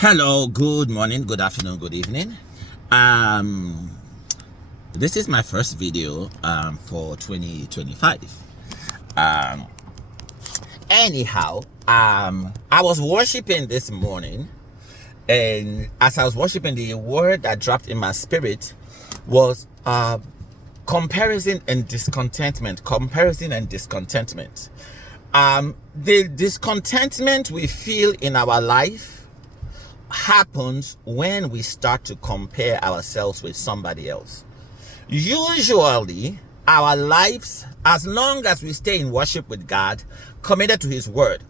Hello, good morning, good afternoon, good evening. This is my first video for 2025. Anyhow, I was worshiping this morning, and as I was worshiping, the word that dropped in my spirit was comparison and discontentment. Comparison and discontentment. The discontentment we feel in our life happens when we start to compare ourselves with somebody else. Usually, our lives, as long as we stay in worship with God, committed to His word,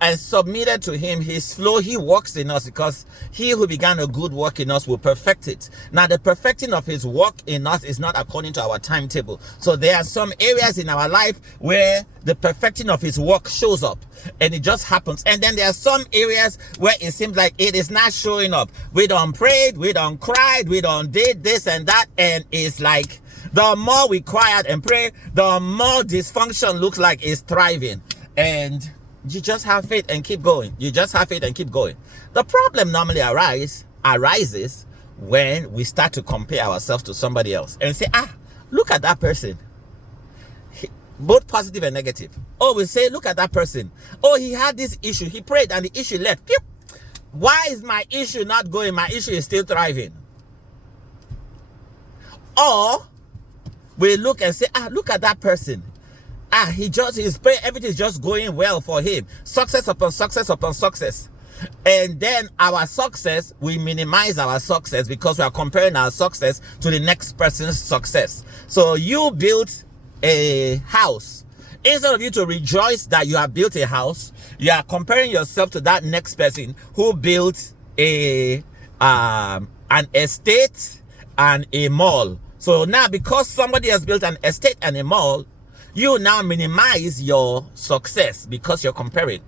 and submitted to Him, His flow, He works in us, because He who began a good work in us will perfect it. Now, the perfecting of His work in us is not according to our timetable. So there are some areas in our life where the perfecting of His work shows up, and it just happens. And then there are some areas where it seems like it is not showing up. We don't prayed, we don't cried, we don't did this and that, and it's like the more we quiet and pray, the more dysfunction looks like it's thriving. And you just have faith and keep going. You just have faith and keep going. The problem normally arises when we start to compare ourselves to somebody else and say, look at that person. Both positive and negative. Oh, we say, look at that person. Oh, he had this issue. He prayed and the issue left. Why is my issue not going? My issue is still thriving. Or we look and say, look at that person. His prayer, everything is just going well for him. Success upon success upon success. And then our success, we minimize our success because we are comparing our success to the next person's success. So you built a house. Instead of you to rejoice that you have built a house, you are comparing yourself to that next person who built an estate and a mall. So now, because somebody has built an estate and a mall, you now minimize your success because you're comparing.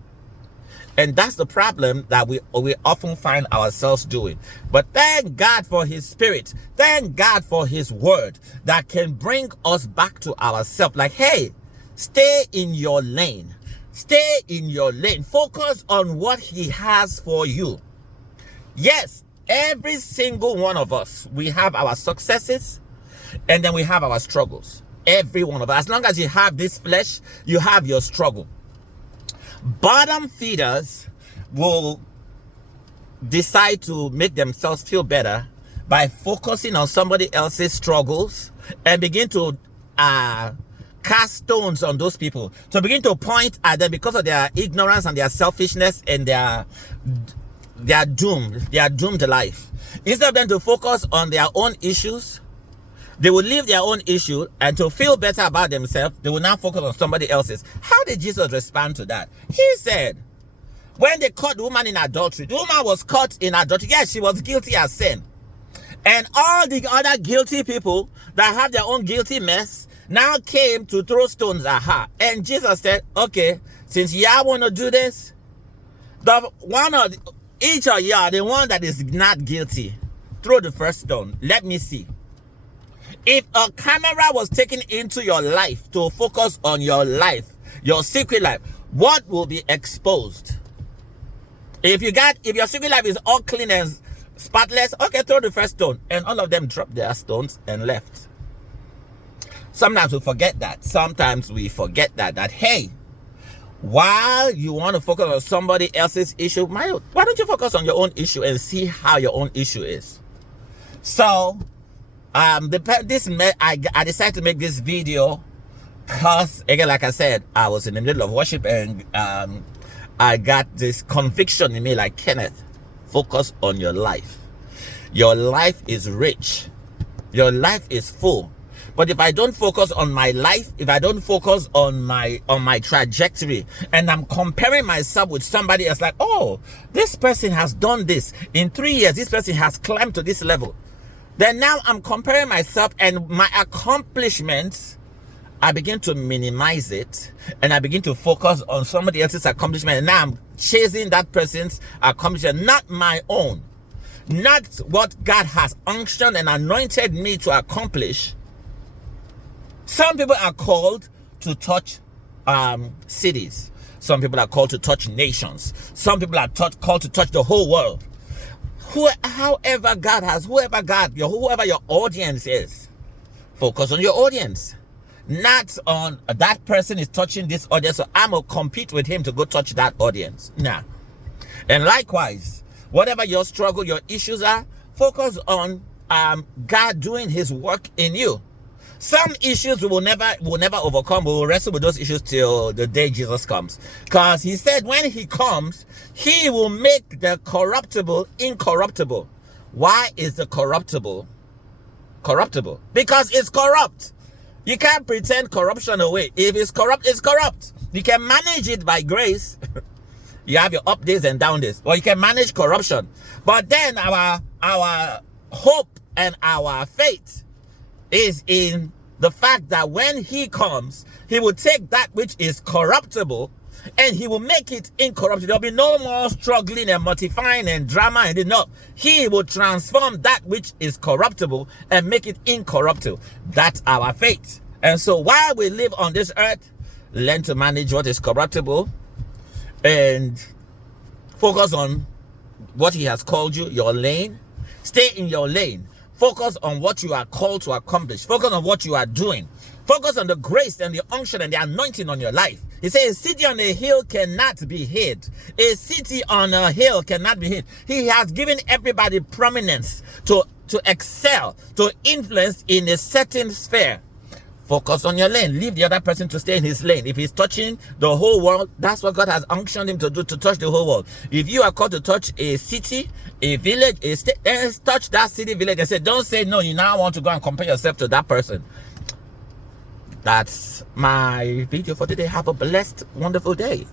And that's the problem that we often find ourselves doing. But thank God for His Spirit. Thank God for His word that can bring us back to ourselves. Like, hey, stay in your lane. Stay in your lane. Focus on what He has for you. Yes, every single one of us, we have our successes and then we have our struggles. Every one of us. As long as you have this flesh, you have your struggle. Bottom feeders will decide to make themselves feel better by focusing on somebody else's struggles and begin to cast stones on those people. To begin to point at them because of their ignorance and their selfishness and their doomed life. Instead of them to focus on their own issues, they will leave their own issue, and to feel better about themselves, they will now focus on somebody else's. How did Jesus respond to that? He said, when they caught the woman in adultery, the woman was caught in adultery. Yes, she was guilty as sin. And all the other guilty people that have their own guilty mess now came to throw stones at her. And Jesus said, okay, since y'all want to do this, each of y'all, the one that is not guilty, throw the first stone. Let me see. If a camera was taken into your life to focus on your life, your secret life, what will be exposed? If your secret life is all clean and spotless, okay, throw the first stone. And all of them dropped their stones and left. Sometimes we forget that. Sometimes we forget that hey, while you want to focus on somebody else's issue, why don't you focus on your own issue and see how your own issue is? So, I decided to make this video because, again, like I said, I was in the middle of worship and I got this conviction in me, like, Kenneth, focus on your life. Your life is rich. Your life is full. But if I don't focus on my life, if I don't focus on my trajectory, and I'm comparing myself with somebody else, like, oh, this person has done this in 3 years, this person has climbed to this level. Then now I'm comparing myself and my accomplishments, I begin to minimize it and I begin to focus on somebody else's accomplishment. And now I'm chasing that person's accomplishment, not my own. Not what God has unctioned and anointed me to accomplish. Some people are called to touch cities. Some people are called to touch nations. Some people are called to touch the whole world. Whoever your audience is, focus on your audience. Not on that person is touching this audience, so I'm going to compete with him to go touch that audience. Nah. And likewise, whatever your struggle, your issues are, focus on God doing his work in you. Some issues we will never overcome. We will wrestle with those issues till the day Jesus comes. Because he said when he comes, he will make the corruptible incorruptible. Why is the corruptible corruptible? Because it's corrupt. You can't pretend corruption away. If it's corrupt, it's corrupt. You can manage it by grace. You have your up days and down days. Or you can manage corruption. But then our hope and our faith is in the fact that when he comes, he will take that which is corruptible and he will make it incorruptible. There'll be no more struggling and mortifying and drama and no. He will transform that which is corruptible and make it incorruptible. That's our faith. And so while we live on this earth, learn to manage what is corruptible and focus on what he has called you, your lane. Stay in your lane. Focus on what you are called to accomplish. Focus on what you are doing. Focus on the grace and the unction and the anointing on your life. He says, a city on a hill cannot be hid. A city on a hill cannot be hid. He has given everybody prominence to excel, to influence in a certain sphere. Focus on your lane. Leave the other person to stay in his lane. If he's touching the whole world, that's what God has unctioned him to do, to touch the whole world. If you are called to touch a city, a village, a state, then touch that city, village, and say, don't say no, you now want to go and compare yourself to that person. That's my video for today. Have a blessed, wonderful day.